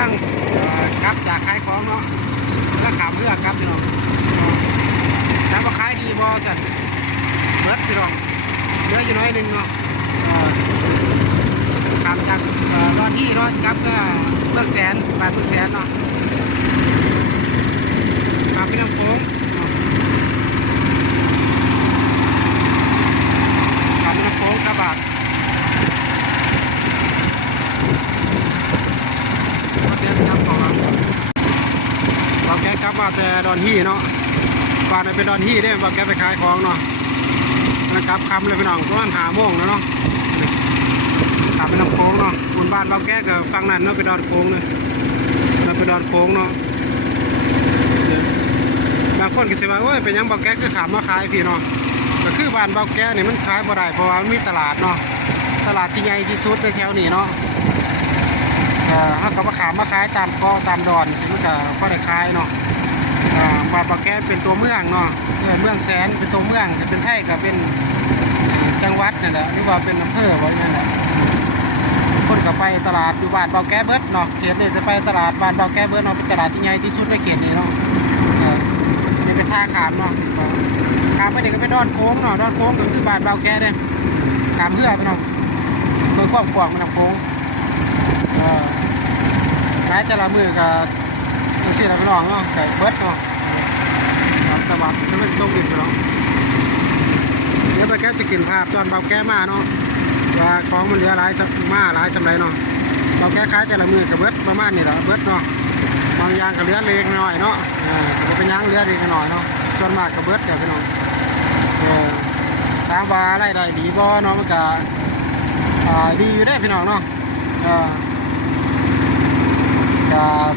ลังเอ่อกลับจากขายของเนาะแล้วขามเรือครับพี่น้องแล้วมาขายดีบอจัดเบิดพี่น้องเหลืออยู่น้อยหนึ่งเนาะขามจากรอดที่รอดกลับก็เบิกแสนบาทเบิกแสนเนาะขามพี่น้ำโค้งเนาะขามพี่น้ำโค้งครับบาท มาเต้นครับของเราเรา แกกลับมาแต่ดอนฮี่เนาะบ้านเป็นดอนฮี่ได้ว่าแกไปขายของเนาะแล้วกลับคำเลยพี่น้องประมาณหาโมงแล้วเนาะตามไปลำโค้งเนาะบนบ้านเราแกกับฟังนั้นเนาะไปดอนโค้งเลยเราไปดอนโค้งเนาะบางคนก็สิว่าโอ้ยเป็นยังเบาแกก็ขามมาขายพี่เนาะก็คือบ้านเบาแกเนี่ยมันขายบ่ได้เพราะว่ามันมีตลาดเนาะตลาดที่ใหญ่ที่สุดในแถวนี้เนาะ เอ่อเขาก็มาขายมาขายตามเกาะตามดอนสิมันก็พอได้ขายเนาะอ่าบาดปะแก้เป็นตัวเมืองเนาะเมืองแสนเป็นตัวเมืองเป็นไทยก็เป็นจังหวัดนั่นแหละหรือว่าเป็นอำเภอว่าอย่างนั้นคนก็ไปตลาดอยู่บ้านเบาแก้เบิดเนาะเขตนี้จะไปตลาดบ้านเบาแก้เบิดเนาะเป็นตลาดที่ใหญ่ที่สุดในเขตนี้เนาะนี่เป็นท่าขามเนาะขามไปนี่ก็เป็นดอนโค้งเนาะดอนโค้งก็คือบ้านเบาแก้เด้ขามเพื่อไปเนาะโดยความกวางมันนะโค้งเอ่อ ขายแต่ละมือกับจังซี่ละพี่น้องเนาะไก่เบิดเนาะครับสวัสดีท่านผู้ชมอีกพี่น้องเดี๋ยวไปแก้จะกินภาพจอนเบาแก้มาเนาะว่าของมันเหลือหลายมาหลายสำไรเนาะเบาแก้ขายแต่ละมือกับเบิดประมาณนี้แหละเบิดเนาะบางอย่างก็เหลือเล็กน้อยเนาะเออก็เป็นยังเหลือเล็กน้อยเนาะส่วนมากกับเบิดเดี๋ยวพี่น้องเออถามว่าอะไรได้ดีบ่เนาะมันก็อ่าดีอยู่ได้พี่น้องเนาะเออ กับ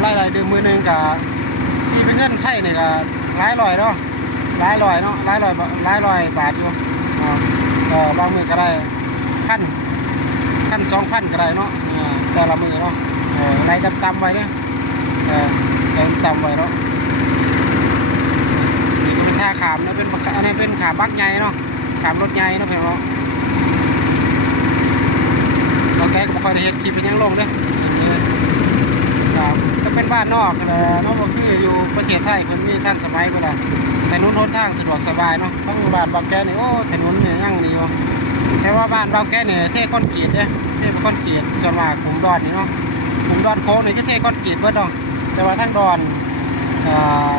ไล่ไล่ๆเดือนมือหนึ่งกับที่เป็นเงินไทยนี่ยก็หลายร้อยเนาะหลายร้อยเนาะหลายร้อยบาทหลายร้อยบาทอยู่บางมือก็ได้พันพันสองพันก็ได้เนาะแต่ละมือเนาะได้จำจำๆไว้เนี่ยจำไว้เนาะนี่เป็นท่าขามนะเป็นอันนี้เป็นขาบักใหญ่เนาะขามรถใหญ่เนาะเพื่อนเนาะเราแกก็บ่ค่อยได้เห็นคลิปเป็นยังลงเด้อครับก็ เป็นบ้านนอกแหละเนาะก็คืออยู่ประเทศไทยมันมีท่านสมัยเวลาแต่นู้นหนทางสะดวกสบายเนาะทั้งบ้านบางแกนี่โอ้ถนนเนี่ยยังดีอยู่แต่ว่าบ้านบางแกเนี่ยเท่คอนกรีตเนี่ยเท่คอนกรีตส่วนมากกลุ่มดอนนี่เนาะกลุ่มดอนโค้งนี่ก็เท่คอนกรีตเบิดเนาะแต่ว่าทั้งดอนอ่า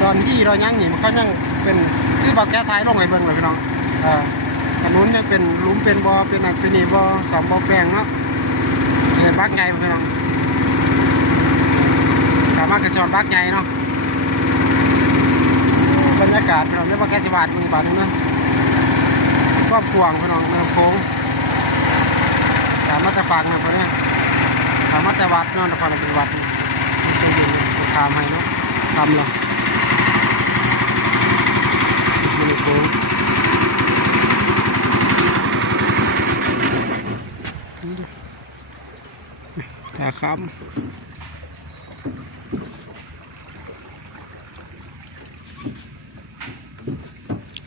ดอนที่ดอนยังนี่มันก็ยังเป็นคือบางแกท้ายลงไปเบิ่งเลยพี่น้องอ่าถนนยังเป็นหลุมเป็นบ่อเป็นอันเป็นนี่บ่อสองบ่อแปลงเนาะเนี่ยบักใหญ่พี่น้อง สามารถกระจ อนบักใหญ่เนาะบรรยากาศเราเรียกว่าแค่จิบาทมีบาทนึงเนาะครอบครัวพี่น้องเนินโค้งสามารถจะฟังนะตัวนี้สามารถจะวัดเนาะนครปฏิบัติต้องอยู่ในทามให้เนาะทำเหรอมันโค้งตาคำ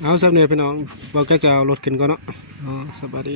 เอาสับเนียงพี่น้องเราก็จะเอารถขึ้นก่อนเนาะสวัสดี